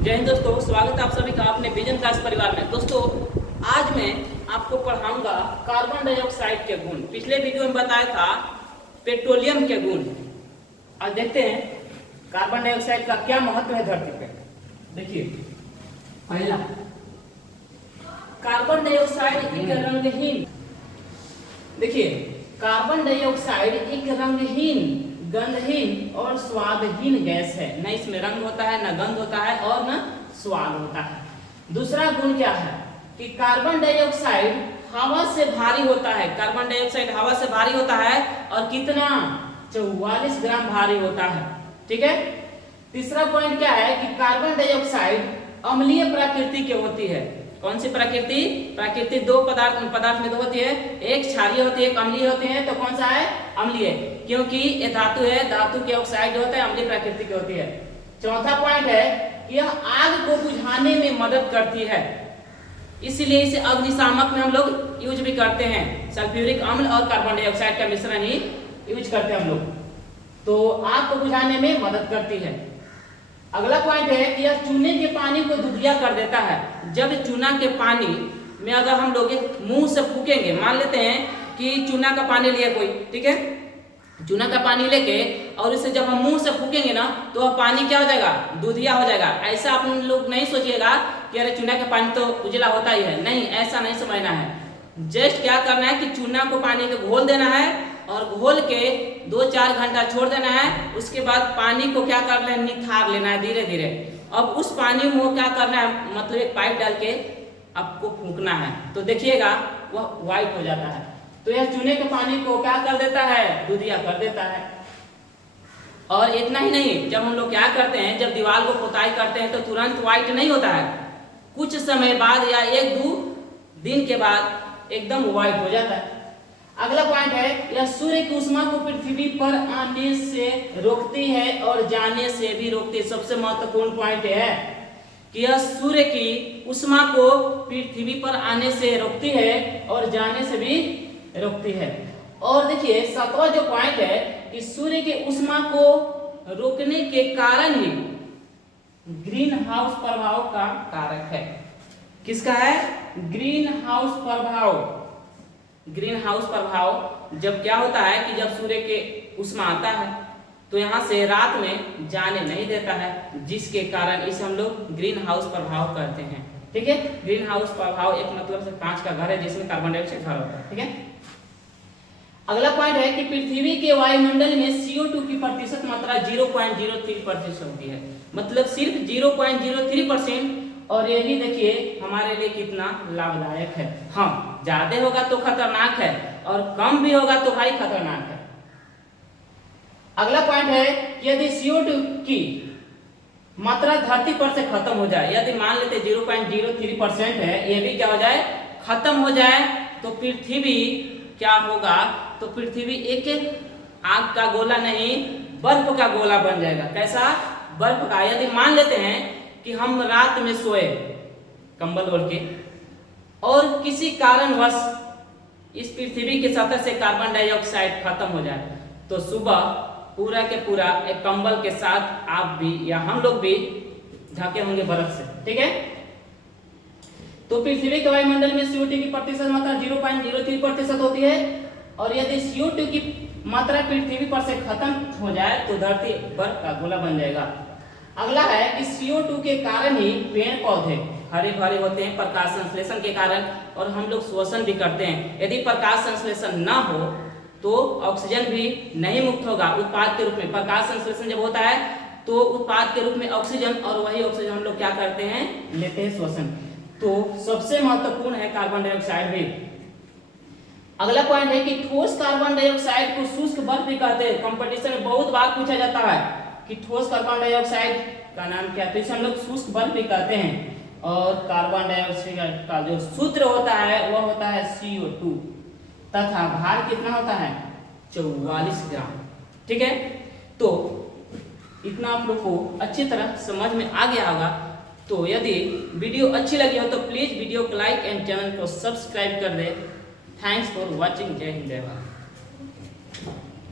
जय हिंद दोस्तों, स्वागत है आप सभी का अपने विजन क्लास परिवार में। दोस्तों आज मैं आपको पढ़ाऊंगा कार्बन डाइऑक्साइड के गुण। पिछले वीडियो में बताया था पेट्रोलियम के गुण। आज देखते हैं कार्बन डाइऑक्साइड का क्या महत्व है धरती पे। देखिए, पहला, कार्बन डाइऑक्साइड एक रंगहीन, देखिए कार्बन डाइऑक्साइड एक रंगहीन, गंधहीन और स्वादहीन गैस है। न इसमें रंग होता है, न गंध होता है और न स्वाद होता है। दूसरा गुण क्या है कि कार्बन डाइऑक्साइड हवा से भारी होता है। कार्बन डाइऑक्साइड हवा से भारी होता है और कितना, 44 ग्राम भारी होता है। ठीक है। तीसरा पॉइंट क्या है कि कार्बन डाइऑक्साइड अम्लीय प्रकृति की होती है। कौन सी प्रकृति? प्रकृति दो पदार्थ में तो होती है, एक क्षारीय होती है, एक अम्लीय होती है। तो कौन सा है? अम्लीय, क्योंकि ये धातु है, धातु के ऑक्साइड होता है, अम्लीय प्रकृति की होती है। चौथा पॉइंट है कि यह आग को बुझाने में मदद करती है, इसलिए इसे अग्निशामक में हम लोग यूज भी करते हैं। सल्फ्यूरिक अम्ल और कार्बन डाइऑक्साइड का मिश्रण ही यूज करते हैं हम लोग, तो आग को बुझाने में मदद करती है। अगला पॉइंट है कि यह चूने के पानी को दुधिया कर देता है। जब चूना के पानी में अगर हम लोग मुंह से फूकेंगे, मान लेते हैं कि चूना का पानी लिया कोई, ठीक है, चूना का पानी लेके और इसे जब हम मुंह से फूकेंगे ना तो वह पानी क्या हो जाएगा? दूधिया हो जाएगा। ऐसा आप लोग नहीं सोचिएगा कि अरे चूना का पानी तो उजला होता ही है, नहीं, ऐसा नहीं समझना है। जस्ट क्या करना है कि चूना को पानी को घोल देना है और घोल के 2-4 घंटा छोड़ देना है। उसके बाद पानी को क्या करना है? निथार लेना है धीरे धीरे। अब उस पानी में क्या करना है, मतलब एक पाइप डाल के आपको फूकना है, तो देखिएगा वह व्हाइट हो जाता है। तो यह चूने के पानी को क्या कर देता है? दूधिया कर देता है। और इतना ही नहीं, जब हम लोग क्या करते हैं, जब दीवार को पुताई करते हैं तो तुरंत व्हाइट नहीं होता है, कुछ समय बाद या 1-2 दिन के बाद एकदम व्हाइट हो जाता है। अगला पॉइंट है, यह सूर्य की ऊष्मा को पृथ्वी पर आने से रोकती है और जाने से भी रोकती है। सबसे महत्वपूर्ण पॉइंट है कि यह सूर्य की ऊष्मा को पृथ्वी पर आने से रोकती है और जाने से भी रोकती है। और देखिए 7वां जो पॉइंट है कि सूर्य के ऊष्मा को रोकने के कारण ही ग्रीन हाउस प्रभाव का कारक है। किसका है? ग्रीन हाउस प्रभाव। ग्रीन हाउस प्रभाव जब क्या होता है कि जब सूर्य के ऊष्मा आता है तो यहाँ से रात में जाने नहीं देता है, जिसके कारण इसे हम लोग ग्रीन हाउस प्रभाव कहते हैं। ठीक है। ग्रीन हाउस प्रभाव एक मतलब से कांच का घर है जिसमें कार्बन डाइऑक्साइड भरा होता है। ठीक है। अगला पॉइंट है कि पृथ्वी के वायुमंडल में CO2 की प्रतिशत मात्रा 0.03% होती है, मतलब सिर्फ 0.03%। और यही देखिए हमारे लिए कितना लाभदायक है। हाँ, ज्यादा होगा तो खतरनाक है और कम भी होगा तो भाई खतरनाक है। अगला पॉइंट है कि यदि CO2 की मात्रा धरती पर से खत्म हो जाए, यदि मान लेते 0.03% है, ये भी क्या हो जाए? खत्म हो जाए, तो पृथ्वी क्या होगा? तो पृथ्वी एक आग का गोला नहीं, बर्फ का गोला बन जाएगा। कैसा? बर्फ का। यदि मान लेते हैं कि हम रात में सोए कंबल ओढ़ के और किसी कारणवश इस पृथ्वी की सतह से कार्बन डाइऑक्साइड खत्म हो जाए, तो सुबह पूरा के पूरा एक कंबल के साथ आप भी या हम लोग भी ढके होंगे बर्फ से। ठीक है। तो पृथ्वी के वायुमंडल में CO2 की प्रतिशत मात्रा 0.03% होती है, और यदि CO2 की मात्रा पृथ्वी पर से खत्म हो जाए तो धरती बर्फ का गोला बन जाएगा। अगला है कि CO2 के कारण ही पेड़ पौधे हरे भरे होते हैं, प्रकाश संश्लेषण के कारण, और हम लोग श्वसन भी करते हैं। यदि प्रकाश संश्लेषण ना हो तो ऑक्सीजन भी नहीं मुक्त होगा उत्पाद के रूप में। प्रकाश संश्लेषण जब होता है तो उत्पाद के रूप में ऑक्सीजन, और वही ऑक्सीजन हम लोग क्या करते हैं? लेते हैं, श्वसन। तो सबसे महत्वपूर्ण है कार्बन डाइऑक्साइड भी। अगला पॉइंट है कि ठोस कार्बन डाइऑक्साइड को शुष्क बर्फ भी कहते हैं। कंपटीशन में बहुत बार पूछा जाता है कि ठोस कार्बन डाइऑक्साइड का नाम क्या है, तो इसे हम लोग शुष्क बर्फ भी कहते हैं। और कार्बन डाइऑक्साइड का जो सूत्र होता है वह होता है CO2 तथा भार कितना होता है? 44 ग्राम। ठीक है। तो इतना आप लोग को अच्छी तरह समझ में आ गया होगा। तो यदि वीडियो अच्छी लगी हो तो प्लीज वीडियो को लाइक एंड चैनल को सब्सक्राइब कर दे। Thanks for watching. जय हिंद, जय भारत।